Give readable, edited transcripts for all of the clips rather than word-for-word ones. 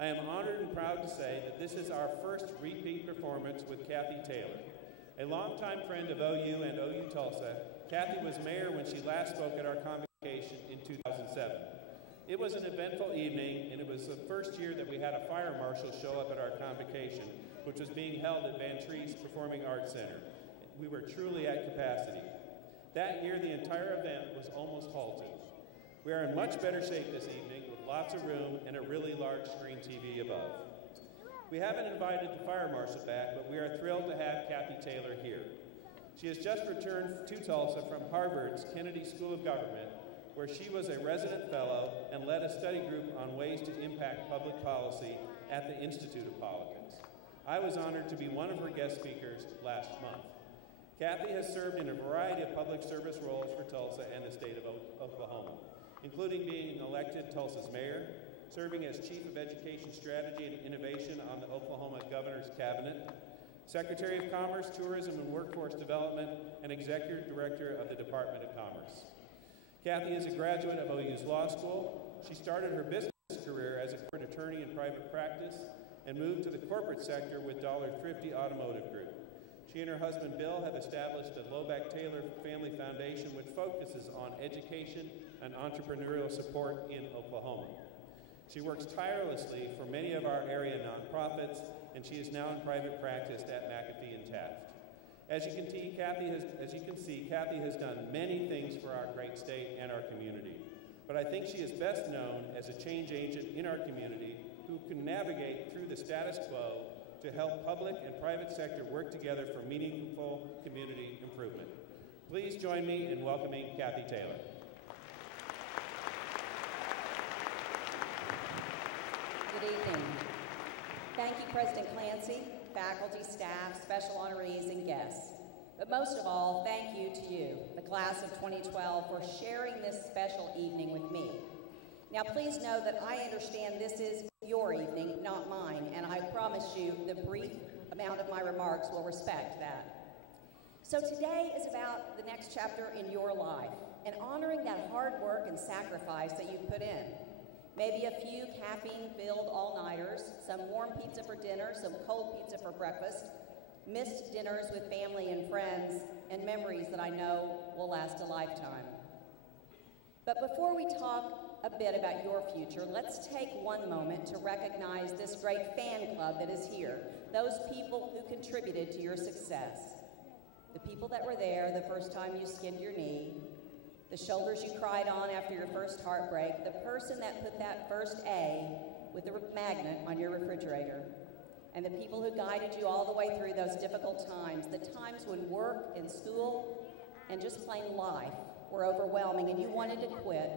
I am honored and proud to say that this is our first repeat performance with Kathy Taylor. A longtime friend of OU and OU-Tulsa, Kathy was mayor when she last spoke at our convocation in 2007. It was an eventful evening, and it was the first year that we had a fire marshal show up at our convocation, which was being held at Van Treese Performing Arts Center. We were truly at capacity. That year, the entire event was almost halted. We are in much better shape this evening with lots of room and a really large screen TV above. We haven't invited the fire marshal back, but we are thrilled to have Kathy Taylor here. She has just returned to Tulsa from Harvard's Kennedy School of Government, where she was a resident fellow and led a study group on ways to impact public policy at the Institute of Politics. I was honored to be one of her guest speakers last month. Kathy has served in a variety of public service roles for Tulsa and the state of Oklahoma, including being elected Tulsa's mayor, serving as Chief of Education Strategy and Innovation on the Oklahoma Governor's Cabinet, Secretary of Commerce, Tourism and Workforce Development, and Executive Director of the Department of Commerce. Kathy is a graduate of OU's Law School. She started her business career as a corporate attorney in private practice and moved to the corporate sector with Dollar Thrifty Automotive Group. She and her husband Bill have established the Loback Taylor Family Foundation, which focuses on education and entrepreneurial support in Oklahoma. She works tirelessly for many of our area nonprofits, and she is now in private practice at McAfee and Taft. As you can see, Kathy has done many things for our great state and our community. But I think she is best known as a change agent in our community who can navigate through the status quo to help public and private sector work together for meaningful community improvement. Please join me in welcoming Kathy Taylor. Good evening. Thank you, President Clancy, faculty, staff, special honorees, and guests. But most of all, thank you to you, the class of 2012, for sharing this special evening with me. Now, please know that I understand this is your evening, not mine, and I promise you the brief amount of my remarks will respect that. So today is about the next chapter in your life and honoring that hard work and sacrifice that you've put in. Maybe a few caffeine-filled all-nighters, some warm pizza for dinner, some cold pizza for breakfast, missed dinners with family and friends, and memories that I know will last a lifetime. But before we talk a bit about your future, let's take one moment to recognize this great fan club that is here, those people who contributed to your success. The people that were there the first time you skinned your knee, the shoulders you cried on after your first heartbreak, the person that put that first A with the magnet on your refrigerator, and the people who guided you all the way through those difficult times, the times when work and school and just plain life were overwhelming and you wanted to quit,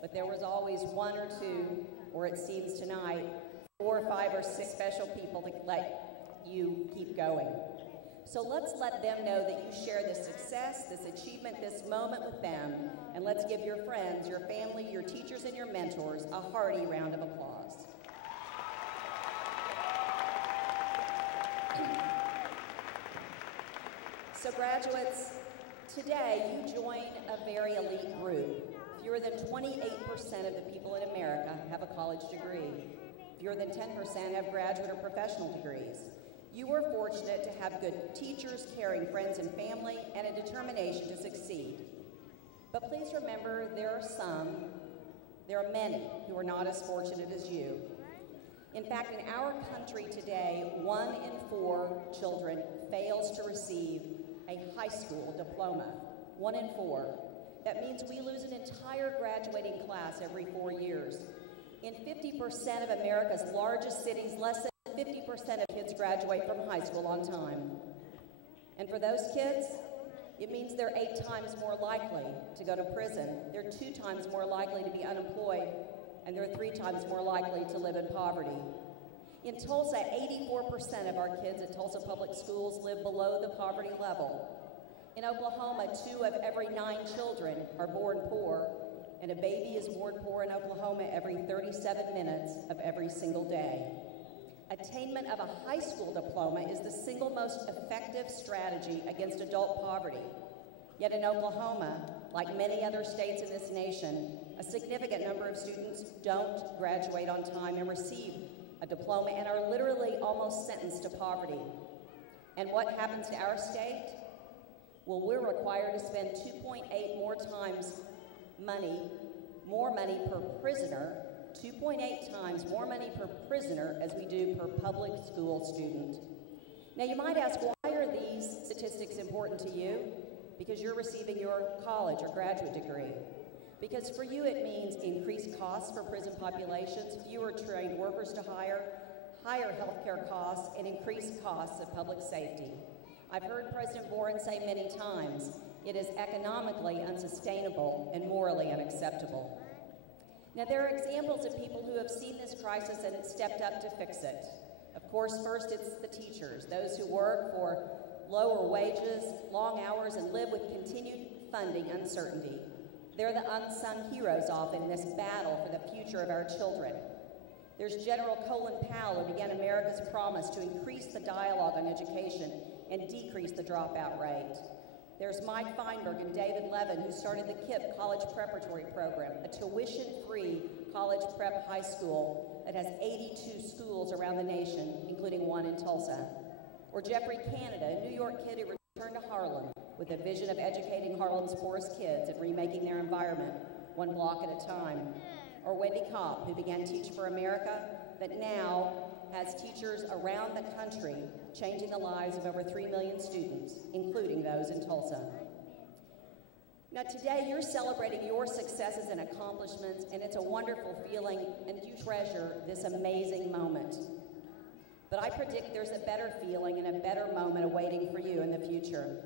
but there was always one or two, or it seems tonight, 4, 5, or 6 special people to let you keep going. So let's let them know that you share this success, this achievement, this moment with them, and let's give your friends, your family, your teachers, and your mentors a hearty round of applause. So graduates, today you join a very elite group. Fewer than 28% of the people in America have a college degree. Fewer than 10% have graduate or professional degrees. You are fortunate to have good teachers, caring friends and family, and a determination to succeed. But please remember, there are many who are not as fortunate as you. In fact, in our country today, 1 in 4 children fails to receive a high school diploma. 1 in 4. That means we lose an entire graduating class every 4 years. In 50% of America's largest cities, less than 50% of kids graduate from high school on time. And for those kids, it means they're 8 times more likely to go to prison, they're 2 times more likely to be unemployed, and they're 3 times more likely to live in poverty. In Tulsa, 84% of our kids at Tulsa Public Schools live below the poverty level. In Oklahoma, 2 of every 9 children are born poor, and a baby is born poor in Oklahoma every 37 minutes of every single day. Attainment of a high school diploma is the single most effective strategy against adult poverty. Yet in Oklahoma, like many other states in this nation, a significant number of students don't graduate on time and receive a diploma, and are literally almost sentenced to poverty. And what happens to our state? Well, we're required to spend 2.8 more money per prisoner, 2.8 times more money per prisoner as we do per public school student. Now you might ask, why are these statistics important to you? Because you're receiving your college or graduate degree. Because for you it means increased costs for prison populations, fewer trained workers to hire, higher healthcare costs, and increased costs of public safety. I've heard President Boren say many times, it is economically unsustainable and morally unacceptable. Now there are examples of people who have seen this crisis and stepped up to fix it. Of course, first it's the teachers, those who work for lower wages, long hours, and live with continued funding uncertainty. They're the unsung heroes often in this battle for the future of our children. There's General Colin Powell, who began America's promise to increase the dialogue on education and decrease the dropout rate. There's Mike Feinberg and David Levin, who started the KIPP College Preparatory Program, a tuition-free college prep high school that has 82 schools around the nation, including one in Tulsa. Or Jeffrey Canada, a New York kid who returned to Harlem with a vision of educating Harlem's poorest kids and remaking their environment one block at a time. Or Wendy Kopp, who began Teach for America, that now has teachers around the country changing the lives of over 3 million students, including those in Tulsa. Now today you're celebrating your successes and accomplishments, and it's a wonderful feeling, and you treasure this amazing moment. But I predict there's a better feeling and a better moment awaiting for you in the future.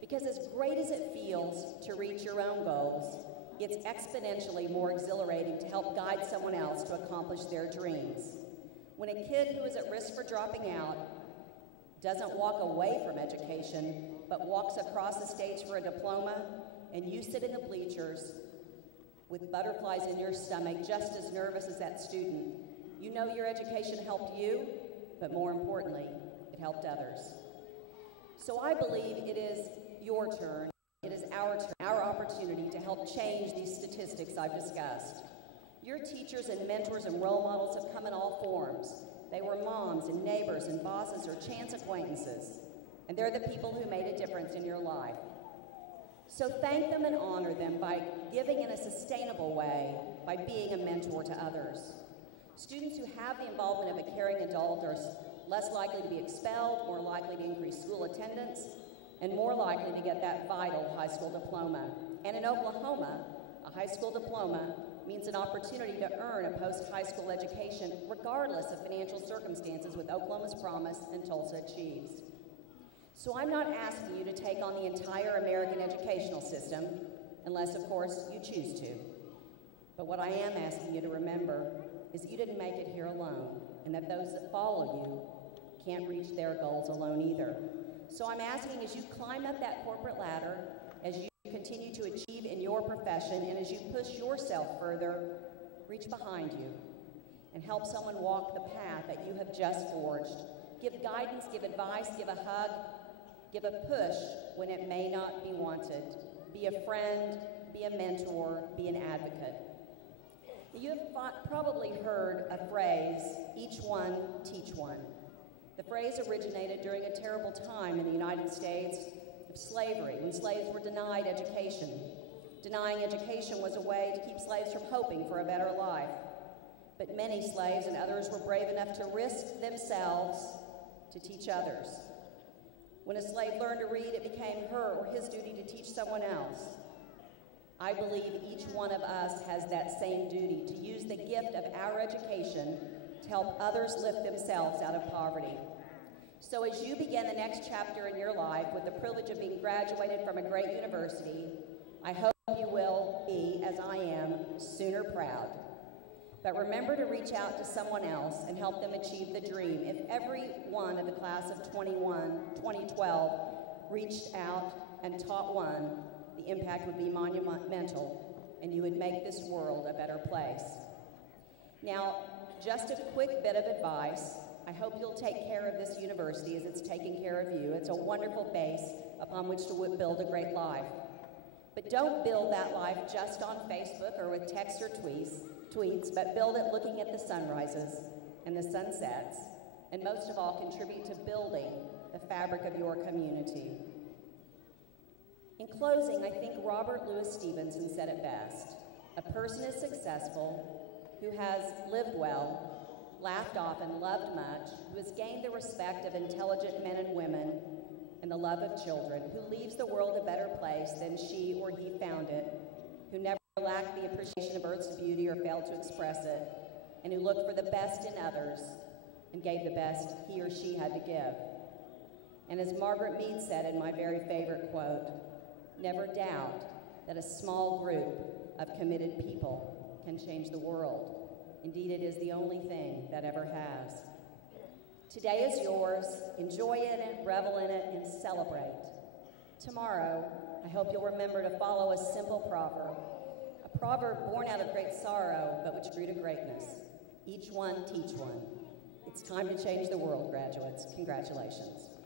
Because as great as it feels to reach your own goals, it's exponentially more exhilarating to help guide someone else to accomplish their dreams. When a kid who is at risk for dropping out doesn't walk away from education, but walks across the stage for a diploma, and you sit in the bleachers with butterflies in your stomach, just as nervous as that student, you know your education helped you, but more importantly, it helped others. So I believe it is your turn, it is our turn, our opportunity to help change these statistics I've discussed. Your teachers and mentors and role models have come in all forms. They were moms and neighbors and bosses or chance acquaintances, and they're the people who made a difference in your life. So thank them and honor them by giving in a sustainable way, by being a mentor to others. Students who have the involvement of a caring adult are less likely to be expelled, more likely to increase school attendance, and more likely to get that vital high school diploma. And in Oklahoma, a high school diploma means an opportunity to earn a post-high school education regardless of financial circumstances, with Oklahoma's Promise and Tulsa Achieves. So I'm not asking you to take on the entire American educational system, unless of course you choose to. But what I am asking you to remember is that you didn't make it here alone, and that those that follow you can't reach their goals alone either. So I'm asking, as you climb up that corporate ladder, as you continue to achieve in your profession, and as you push yourself further, reach behind you and help someone walk the path that you have just forged. Give guidance, give advice, give a hug, give a push when it may not be wanted. Be a friend, be a mentor, be an advocate. You have probably heard a phrase, each one, teach one. The phrase originated during a terrible time in the United States of slavery, when slaves were denied education. Denying education was a way to keep slaves from hoping for a better life. But many slaves and others were brave enough to risk themselves to teach others. When a slave learned to read, it became her or his duty to teach someone else. I believe each one of us has that same duty, to use the gift of our education to help others lift themselves out of poverty. So as you begin the next chapter in your life with the privilege of being graduated from a great university, I hope you will be, as I am, sooner proud. But remember to reach out to someone else and help them achieve the dream. If every one of the class of 2012 reached out and taught one, the impact would be monumental, and you would make this world a better place. Now, just a quick bit of advice. I hope you'll take care of this university as it's taking care of you. It's a wonderful base upon which to build a great life. But don't build that life just on Facebook or with texts or tweets, but build it looking at the sunrises, and the sun sets, and most of all, contribute to building the fabric of your community. In closing, I think Robert Louis Stevenson said it best. A person is successful who has lived well, laughed often, loved much, who has gained the respect of intelligent men and women and the love of children, who leaves the world a better place than she or he found it, who never lacked the appreciation of Earth's beauty or failed to express it, and who looked for the best in others and gave the best he or she had to give. And as Margaret Mead said in my very favorite quote, never doubt that a small group of committed people can change the world. Indeed, it is the only thing that ever has. Today is yours. Enjoy it, revel in it, and celebrate. Tomorrow, I hope you'll remember to follow a simple proverb, a proverb born out of great sorrow, but which grew to greatness. Each one teach one. It's time to change the world, graduates. Congratulations.